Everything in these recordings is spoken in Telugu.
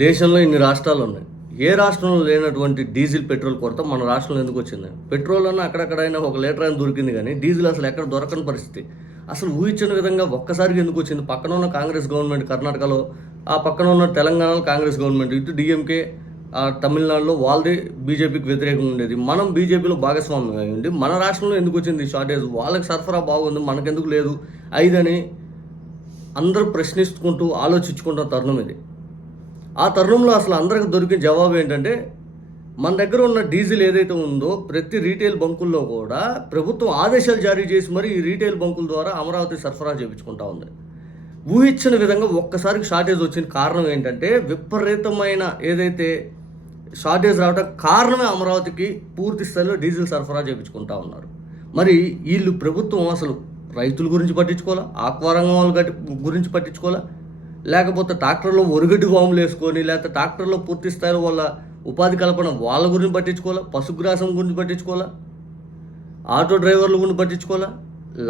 దేశంలో ఇన్ని రాష్ట్రాలు ఉన్నాయి. ఏ రాష్ట్రంలో లేనటువంటి డీజిల్, పెట్రోల్ కొరత మన రాష్ట్రంలో ఎందుకు వచ్చింది? పెట్రోల్ అన్నా అక్కడక్కడైనా ఒక లీటర్ అయినా దొరికింది కానీ డీజిల్ అసలు ఎక్కడ దొరకని పరిస్థితి. అసలు ఊహించని విధంగా ఒక్కసారిగా ఎందుకు వచ్చింది? పక్కన ఉన్న కాంగ్రెస్ గవర్నమెంట్ కర్ణాటకలో, ఆ పక్కన ఉన్న తెలంగాణలో కాంగ్రెస్ గవర్నమెంట్, ఇటు డిఎంకే తమిళనాడులో వాళ్ళది బీజేపీకి వ్యతిరేకంగా ఉండేది. మనం బీజేపీలో భాగస్వామ్యం అయ్యింది. మన రాష్ట్రంలో ఎందుకు వచ్చింది షార్టేజ్? వాళ్ళకి సరఫరా బాగుంది, మనకెందుకు లేదు? ఐదని అందరూ ప్రశ్నించుకుంటూ ఆలోచించుకుంటున్న తరుణం ఇది. ఆ తరుణంలో అసలు అందరికి దొరికిన జవాబు ఏంటంటే, మన దగ్గర ఉన్న డీజిల్ ఏదైతే ఉందో ప్రతి రీటైల్ బంకుల్లో కూడా ప్రభుత్వం ఆదేశాలు జారీ చేసి మరి ఈ రీటైల్ బంకుల ద్వారా అమరావతి సరఫరా చేయించుకుంటా ఉంది. ఊహించిన విధంగా ఒక్కసారికి షార్టేజ్ వచ్చిన కారణం ఏంటంటే, విపరీతమైన ఏదైతే షార్టేజ్ రావడం కారణమే అమరావతికి పూర్తి స్థాయిలో డీజిల్ సరఫరా చేయించుకుంటా ఉన్నారు. మరి వీళ్ళు ప్రభుత్వం అసలు రైతుల గురించి పట్టించుకోవాలా, ఆక్వారంగం వాళ్ళ గురించి పట్టించుకోవాలా, లేకపోతే ట్రాక్టర్లో ఒరుగడ్డి బాంబులు వేసుకొని, లేకపోతే ట్రాక్టర్లో పూర్తి స్థాయిలో వాళ్ళ ఉపాధి కల్పన వాళ్ళ గురించి పట్టించుకోవాలా, పశుగ్రాసం గురించి పట్టించుకోవాలా, ఆటో డ్రైవర్ల గురించి పట్టించుకోవాలా,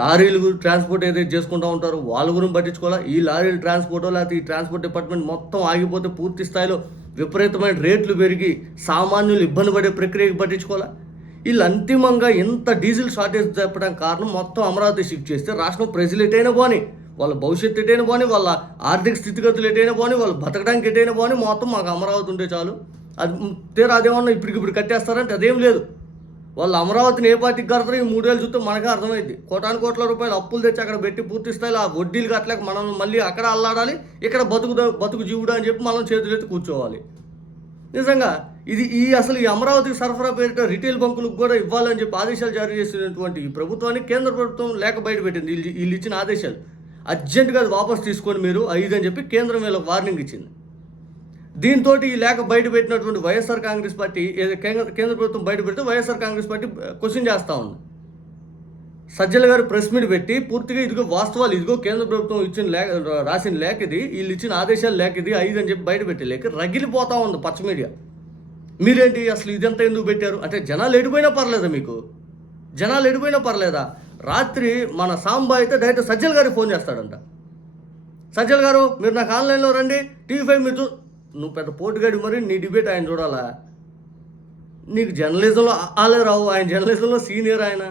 లారీలు ట్రాన్స్పోర్ట్ ఏదైతే చేసుకుంటూ ఉంటారో వాళ్ళ గురించి పట్టించుకోవాలా, ఈ లారీలు ట్రాన్స్పోర్టో లేకపోతే ఈ ట్రాన్స్పోర్ట్ డిపార్ట్మెంట్ మొత్తం ఆగిపోతే పూర్తి స్థాయిలో విపరీతమైన రేట్లు పెరిగి సామాన్యులు ఇబ్బంది పడే ప్రక్రియకి పట్టించుకోవాలా. వీళ్ళు అంతిమంగా ఎంత డీజిల్ షార్టేజ్ చెప్పడానికి కారణం మొత్తం అమరావతి షిఫ్ట్ చేస్తే రాష్ట్రం ప్రజలు ఎటైనా పోని, వాళ్ళ భవిష్యత్తు ఎటైనా పోని, వాళ్ళ ఆర్థిక స్థితిగతులు ఎటైనా పోని, వాళ్ళు బతకడానికి ఎటైనా పోని, మొత్తం మాకు అమరావతి ఉంటే చాలు. అది తీరా అదేమన్నా ఇప్పటికిప్పుడు కట్టేస్తారంటే అదేం లేదు. వాళ్ళు అమరావతిని ఏ పార్టీకి కడతారో ఈ 3 ఏళ్ళు చూస్తే మనకే అర్థమైంది. కోటాను కోట్ల రూపాయలు అప్పులు తెచ్చి అక్కడ పెట్టి పూర్తి స్థాయిలో ఆ వడ్డీలు కట్టలేక మనం మళ్ళీ అక్కడ అల్లాడాలి, ఇక్కడ బతుకు జీవుడు అని చెప్పి మనం చేతులెత్తి కూర్చోవాలి. నిజంగా ఇది అసలు ఈ అమరావతికి సరఫరా పేరిట రిటైల్ బంకులకు కూడా ఇవ్వాలని చెప్పి ఆదేశాలు జారీ చేసినటువంటి ఈ ప్రభుత్వానికి కేంద్ర ప్రభుత్వం లేక బయటపెట్టింది. వీళ్ళు ఇచ్చిన ఆదేశాలు అర్జెంటుగా అది వాపసు తీసుకొని మీరు 5 అని చెప్పి కేంద్రం వీళ్ళకి వార్నింగ్ ఇచ్చింది. దీంతో ఈ లేఖ బయట పెట్టినటువంటి వైఎస్ఆర్ కాంగ్రెస్ పార్టీ కేంద్ర ప్రభుత్వం బయట పెడితే వైఎస్ఆర్ కాంగ్రెస్ పార్టీ క్వశ్చన్ చేస్తూ ఉంది. సజ్జల గారు ప్రెస్ మీట్ పెట్టి పూర్తిగా ఇదిగో వాస్తవాలు, ఇదిగో కేంద్ర ప్రభుత్వం ఇచ్చిన లేఖ, రాసిన లేఖ ఇది, వీళ్ళు ఇచ్చిన ఆదేశాలు లేఖ ఇది 5 అని చెప్పి బయట పెట్టి లేక రగిలిపోతూ ఉంది పచ్చ మీడియా. మీరేంటి అసలు ఇదంతా ఎందుకు పెట్టారు అంటే, జనాలు ఎడిపోయినా పర్లేదా? మీకు జనాలు ఎడిపోయినా పర్లేదా? రాత్రి మన సాంబా అయితే డైరెక్ట్ సజ్జల గారికి ఫోన్ చేస్తాడంట. సజ్జల గారు మీరు నాకు ఆన్లైన్లో రండి, టీవీ5 మీరు నువ్వు పెద్ద పోటుగాడి, మరి నీ డిబేట్ ఆయన చూడాలా? నీకు జర్నలిజంలో ఆలే రావు, ఆయన జర్నలిజంలో సీనియర్, ఆయన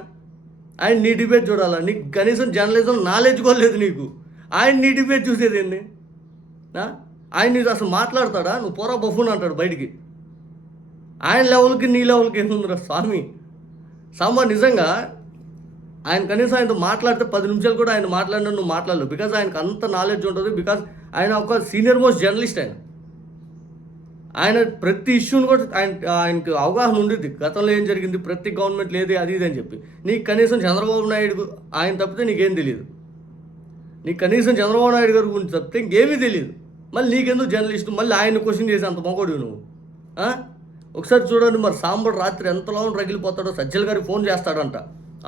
నీ డిబేట్ చూడాలా? నీకు కనీసం జర్నలిజం నాలెడ్జ్ కూడా లేదు నీకు. ఆయన నీ డిబేట్ చూసేది ఏంది? ఆయన నీకు అసలు మాట్లాడతాడా? నువ్వు పోరా బఫూన్ అంటాడు బయటికి. ఆయన లెవెల్కి నీ లెవెల్కి ఏముందిరా స్వామి? సాంబా నిజంగా ఆయన కనీసం ఆయనతో మాట్లాడితే 10 నిమిషాలు కూడా ఆయన మాట్లాడినా నువ్వు మాట్లాడలేవు. బికాజ్ ఆయనకు అంత నాలెడ్జ్ ఉంటుంది. బికాజ్ ఆయన ఒక సీనియర్ మోస్ట్ జర్నలిస్ట్. ఆయన ప్రతి ఇష్యూని కూడా ఆయనకు అవగాహన ఉండేది. గతంలో ఏం జరిగింది, ప్రతి గవర్నమెంట్ లేదు అది ఇది అని చెప్పి. నీకు కనీసం చంద్రబాబు నాయుడు ఆయన తప్పితే నీకేం తెలియదు. నీకు కనీసం చంద్రబాబు నాయుడు గారి గురించి తప్పితే ఇంకేమీ తెలియదు. మళ్ళీ నీకెందుకు జర్నలిస్ట్? మళ్ళీ ఆయన క్వశ్చన్ చేసి అంత మొగడు నువ్వు. ఒకసారి చూడండి మరి సాంబడు రాత్రి ఎంతలో రగిలిపోతాడో. సజ్జల గారికి ఫోన్ చేస్తాడంట,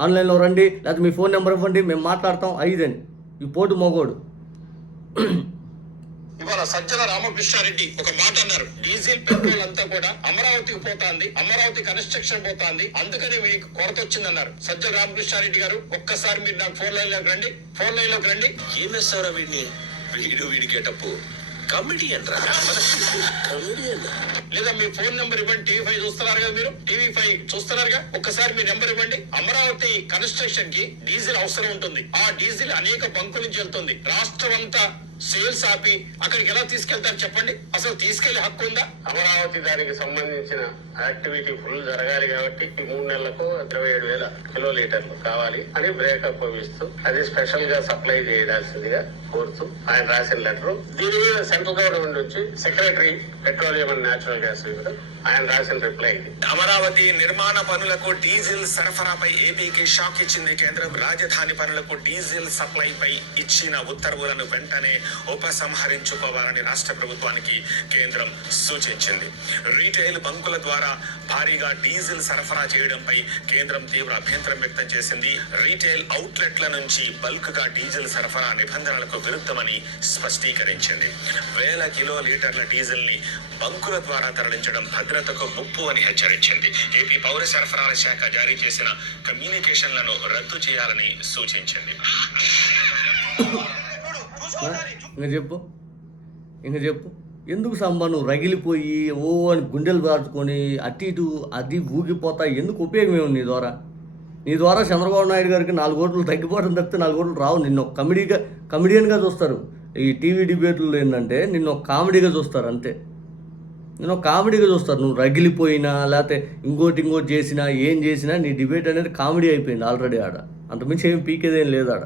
ఆన్లైన్లో రండి, లేకపోతే మీ ఫోన్ నెంబర్ ఇవ్వండి, మేము మాట్లాడతాం 5 అని. ఈ పోటు మొగోడు. ఇవాళ సజ్జల రామకృష్ణారెడ్డి ఒక మాట అన్నారు, డీజిల్ పెట్రోల్ అంతా కూడా అమరావతికి పోతాంది, అమరావతి కన్స్ట్రక్షన్ పోతాంది, అందుకని మీకు కొరత వచ్చిందన్నారు. సజ్జల రామకృష్ణారెడ్డి గారు ఒక్కసారి మీరు నాకు ఫోన్ లైన్ లోకి రండి. ఏం వేస్తారా వీడిని? వీడి గెటప్ కమిడియన్ రా, కమిడియన్. లేదా మీ ఫోన్ నెంబర్ ఇవ్వండి. టీవీ5 చూస్తున్నారు కదా, మీరు టీవీ5 చూస్తున్నారుగా, ఒక్కసారి మీ నెంబర్ ఇవ్వండి. అమరావతి కన్స్ట్రక్షన్ కి డీజిల్ అవసరం ఉంటుంది. ఆ డీజిల్ అనేక బంకుల నుంచి వెళ్తుంది. రాష్ట్రం అంతా సేల్స్ ఆపి అక్కడికి ఎలా తీసుకెళ్తారు చెప్పండి? అసలు తీసుకెళ్లే హక్కు ఉందా? అమరావతి దానికి సంబంధించిన యాక్టివిటీ ఫుల్ జరగాలి కాబట్టి 3 నెలలకు 27,000 కిలోలీటర్లు కావాలి అని బ్రేకప్ ఇస్తూ అది స్పెషల్ గా సప్లై చేయాల్సిందిగా కోరుతూ ఆయన రాసిన లెటర్. దీని మీద సెంట్రల్ గవర్నమెంట్ నుంచి secretary petroleum and natural gas ఆయన రాసిన రిప్లై ఇది. అమరావతి నిర్మాణ పనులకు డీజిల్ సరఫరాపై ఏపీకి షాక్ ఇచ్చింది కేంద్రం. రాజధాని పనులకు డీజిల్ సప్లైపై ఇచ్చిన ఉత్తర్వులను వెంటనే ఉపసంహరించుకోవాలని రాష్ట్ర ప్రభుత్వానికి కేంద్రం సూచించింది. రీటైల్ బంకుల ద్వారా భారీగా డీజిల్ సరఫరా చేయడంపై కేంద్రం తీవ్ర అభ్యంతరం వ్యక్తం చేసింది. రీటైల్ అవుట్లెట్ల నుంచి బల్క్ గా డీజిల్ సరఫరా నిబంధనలకు విరుద్ధమని స్పష్టీకరించింది. వేల కిలోలీటర్ల డీజిల్ ని బంకుల ద్వారా తరలించడం భద్రతకు ముప్పు అని హెచ్చరించింది. ఏపీ పౌర సరఫరాల శాఖ జారీ చేసిన కమ్యూనికేషన్లను రద్దు చేయాలని సూచించింది. ఇంకా చెప్పు ఎందుకు సంబా నువ్వు రగిలిపోయి ఓ అని గుండెలు దాచుకొని అటు ఇటు అది ఊగిపోతా ఎందుకు ఉపయోగం ఏమి నీ ద్వారా చంద్రబాబు నాయుడు గారికి 4 ఓట్లు తగ్గిపోవడం తప్పితే 4 ఓట్లు రావు. నిన్ను ఒక కమిడియన్గా చూస్తారు. ఈ టీవీ డిబేట్లు ఏంటంటే నిన్ను ఒక కామెడీగా చూస్తారు అంతే. నేను కామెడీగా చూస్తారు. నువ్వు రగిలిపోయినా లేకపోతే ఇంకోటి చేసినా ఏం చేసినా నీ డిబేట్ అనేది కామెడీ అయిపోయింది ఆల్రెడీ ఆడ. అంతకుమించి ఏం పీకేదేం లేదు ఆడ.